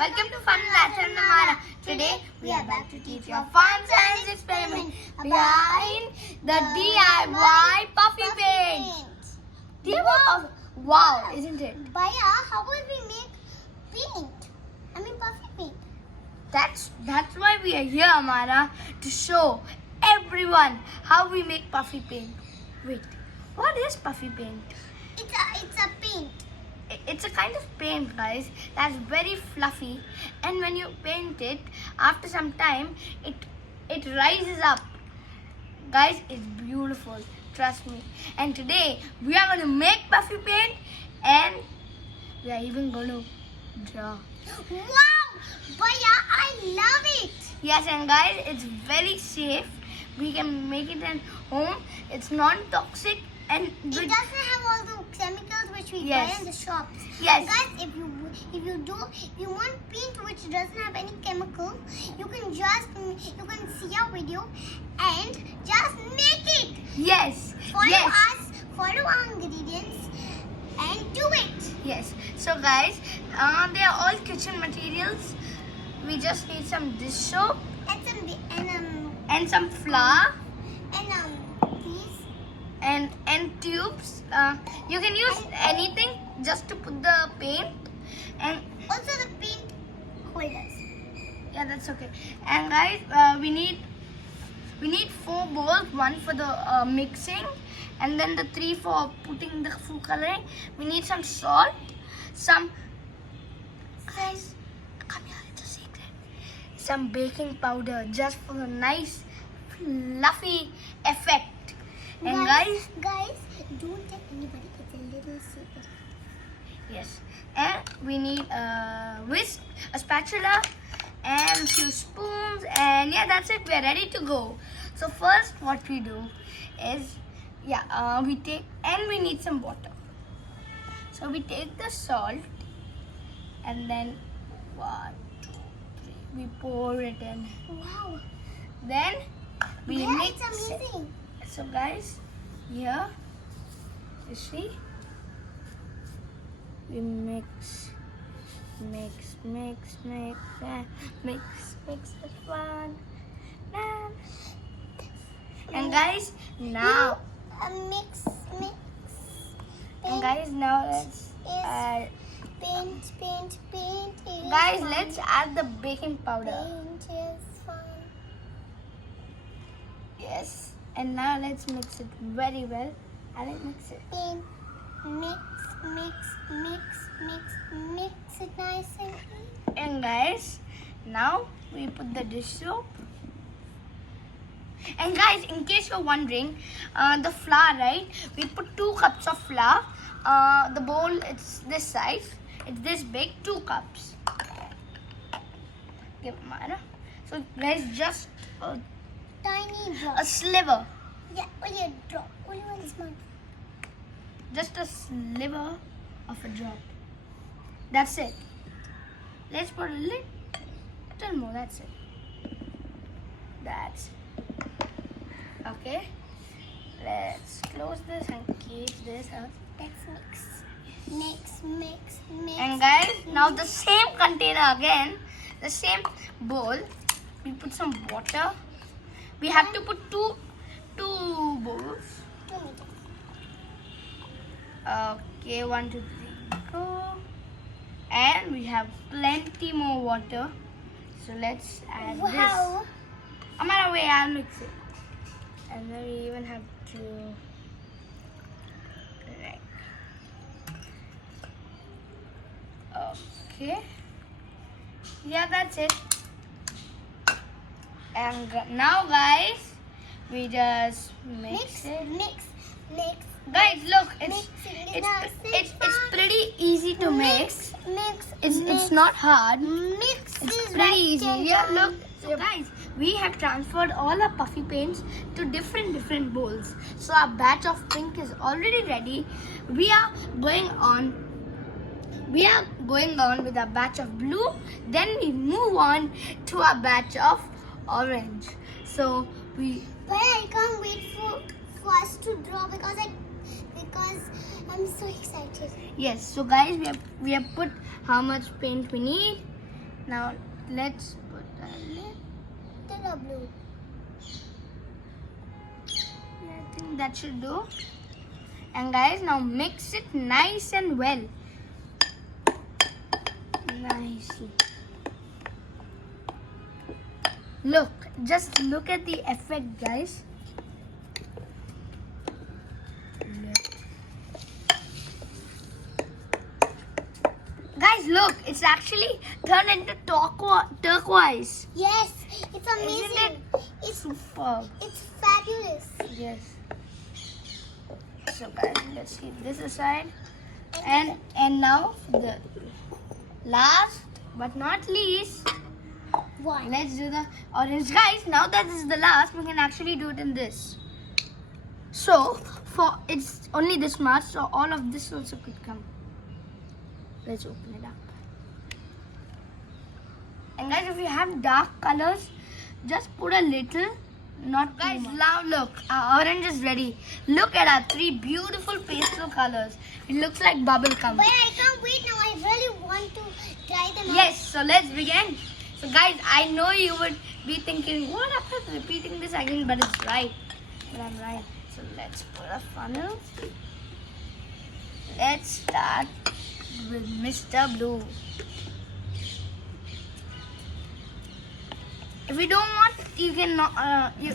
Welcome to Fun with Atharv and Amara. Today we are back to teach you a fun science experiment behind the DIY Puffy paint. DIY Puffy. Wow, isn't it? Baya, how will we make paint? I mean Puffy paint. That's why we are here, Amara, to show everyone how we make Puffy paint. Wait, what is Puffy paint? It's a paint. It's a kind of paint, guys, that's very fluffy, and when you paint it, after some time, it rises up. Guys, it's beautiful, trust me. And today, we are going to make Puffy paint, and we are even going to draw. Wow! Baya, I love it! Yes, and guys, it's very safe. We can make it at home. It's non-toxic, and It doesn't have all the chemicals which we Yes. buy in the shops. Yes. Guys, if you want paint which doesn't have any chemical, you can see our video and just make it. yes, Follow yes. us, follow our ingredients, and do it. Yes. So guys, they are all kitchen materials. We just need some dish soap and some flour These. and tubes. You can use anything just to put the paint. And Also the paint holders. yeah, that's okay. And guys, we need 4 bowls, one for the mixing, and then the 3 for putting the food coloring. We need some salt, some guys, come here, it's a secret. Some baking powder just for a nice fluffy effect. And guys, don't tell anybody. It's a little secret. yes, and we need a whisk, a spatula, and a few spoons, and yeah, that's it. We're ready to go. So first, what we do is, we need some water. So we take the salt, and then 1, 2, 3, we pour it in. Wow. Then we Yeah, mix it's it. amazing. So guys, here, you see, we mix the fun. And guys, now, Mix. and guys, now let's add. Paint. Is Guys, fun. let's add the baking powder. Paint is fun. Yes, and now let's mix it very well. And let's mix it. Paint. Mix it nice and clean. And guys, now we put the dish soap. And guys, in case you're wondering, the flour, right? We put 2 cups of flour. The bowl, it's this size. It's this big, 2 cups. Give Mara. So guys, just Tiny drop. a sliver. Yeah, only a drop. Only one small. Just a sliver of a drop. That's it. Let's put a little more. That's it. That's it. Okay. Let's close this and keep this up. Let's mix. And guys, now the same container again, the same bowl. We put some water. We have to put two bowls. 2 meters. Okay, 1, 2, 3, go. And we have plenty more water. So let's add Wow. this. Amara, wait, I'll mix it. And then we even have to. Okay. Yeah, that's it. And now, guys, we just mix it. Mix. Guys, look, Mix it. it's pretty easy to mix. Mix. It's not hard. Mix. It's is pretty right easy. and Yeah, done. look. So guys, we have transferred all our puffy paints to different bowls. So our batch of pink is already ready. We are going on with our batch of blue. Then we move on to our batch of orange. So But I can't wait for us to draw because I'm so excited. yes. So guys, we have put how much paint we need. Now let's put a little blue. Yeah, I think that should do. And guys, now mix it nice and well. Nicely. Look, just look at the effect, guys. Guys, look, it's actually turned into turquoise. Yes, it's amazing. Isn't it? It's superb. It's fabulous. Yes. So guys, let's keep this aside. And now the last but not least, One. let's do the orange. Guys, now that this is the last, we can actually do it in this. So for it's only this much, so all of this also could come. Let's open it up. And guys, if you have dark colors, just put a little, not guys. Now look, our orange is ready. Look at our 3 beautiful pastel colors. It looks like bubble gum. But I can't wait now. I really want to try them out. Yes, so let's begin. So guys, I know you would be thinking, what after repeating this again, but it's right. But I'm right. So let's put a funnel. Let's start with Mr. Blue. If you don't want, you can not, you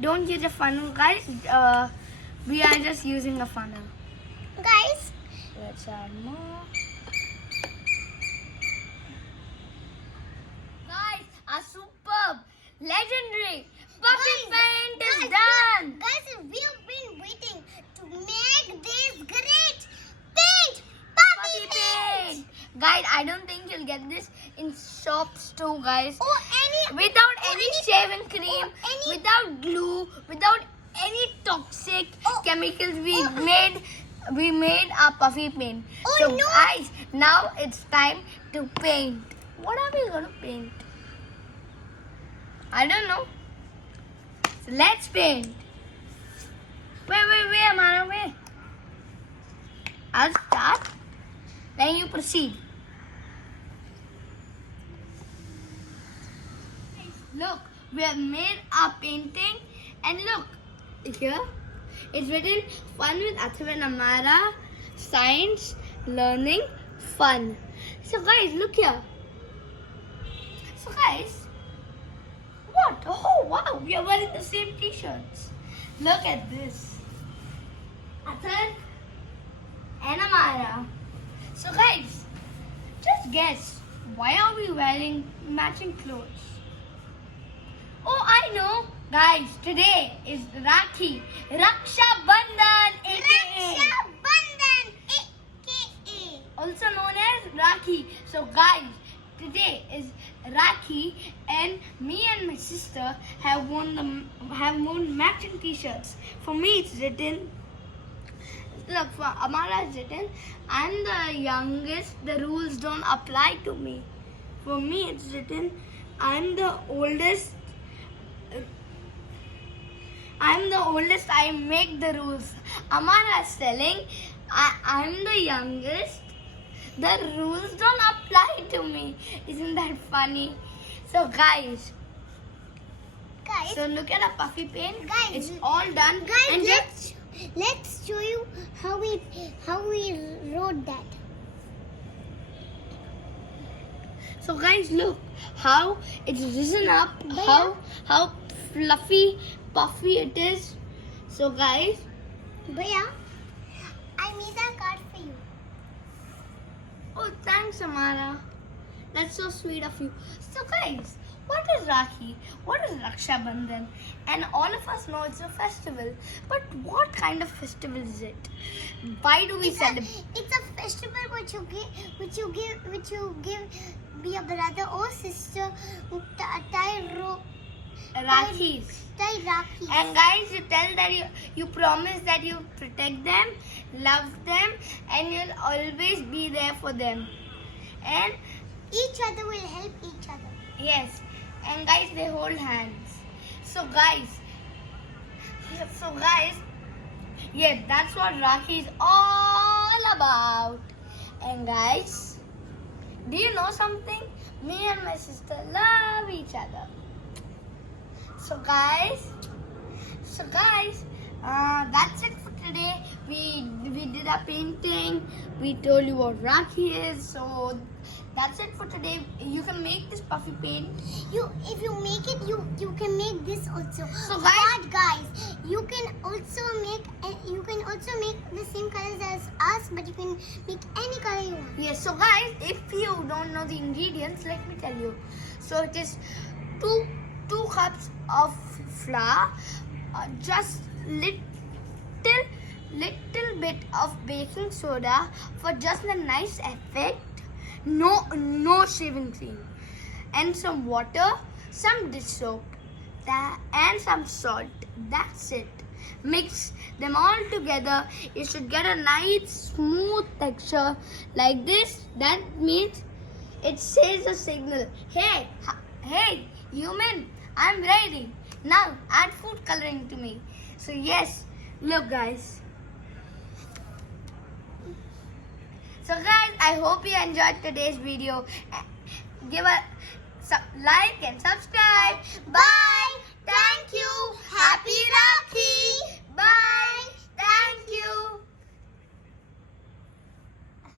don't use a funnel, guys. We are just using a funnel. Guys, Let's add more. Guys, a superb, legendary Puffy paint is done. Guys, we have been waiting to make this great paint. Puffy paint. Guys, I don't think you'll get this in shops too, guys. Or Without any shaving cream, without glue, without any toxic chemicals, we made our Puffy paint. Oh, So no. guys, now it's time to paint. What are we gonna paint? I don't know. So let's paint. Wait, Amara, wait. I'll start. Then you proceed. Look, we have made our painting, and look here. It's written fun with Atharv and Amara, science, learning, fun. So guys, look here. So guys, what? Oh wow, we are wearing the same t-shirts. Look at this. Atharv and Amara. So guys, just guess, why are we wearing matching clothes? Oh, I know. Guys, today is Rakhi, Raksha Bandhan, aka. Also known as Rakhi. So guys, today is Rakhi, and me and my sister have worn matching t-shirts. For me it's written, look, for Amara it's written, I'm the youngest, the rules don't apply to me. For me it's written, I'm the oldest, I make the rules. Amara is telling, I'm the youngest, the rules don't apply to me. Isn't that funny? So guys, so look at a Puffy paint. Guys, it's all done. Guys, And let's show you how we wrote that. so guys, look how it's risen up, how fluffy, puffy it is. So guys, Bhaiya, I made that card for you. oh thanks Amara, that's so sweet of you. So guys, what is Rakhi? What is Raksha Bandhan? And all of us know it's a festival. But what kind of festival is it? Why do we celebrate? It's a festival which you give your brother or sister Rakhis. tie Rakhi. And guys, you tell that you promise that you protect them, love them, and you'll always be there for them. And Each other will help each other. yes, and guys, they hold hands. So guys, yes, that's what Rakhi is all about. And guys, do you know something? Me and my sister love each other. So guys, that's it for today. We did a painting. We told you what Rakhi is. So that's it for today. You can make this puffy paint. If you make it, you can make this also. So guys, you can also make the same colors as us, but you can make any color you want. Yes. So guys, if you don't know the ingredients, let me tell you. So it is two cups of flour, just little bit of baking soda for just a nice effect. No shaving cream, and some water, some dish soap, and some salt. That's it. Mix them all together. You should get a nice smooth texture like this. That means it says a signal. Hey, human, I'm ready. Now add food coloring to me. So yes, look guys. So guys, I hope you enjoyed today's video. Give a like and subscribe. Bye. Thank you.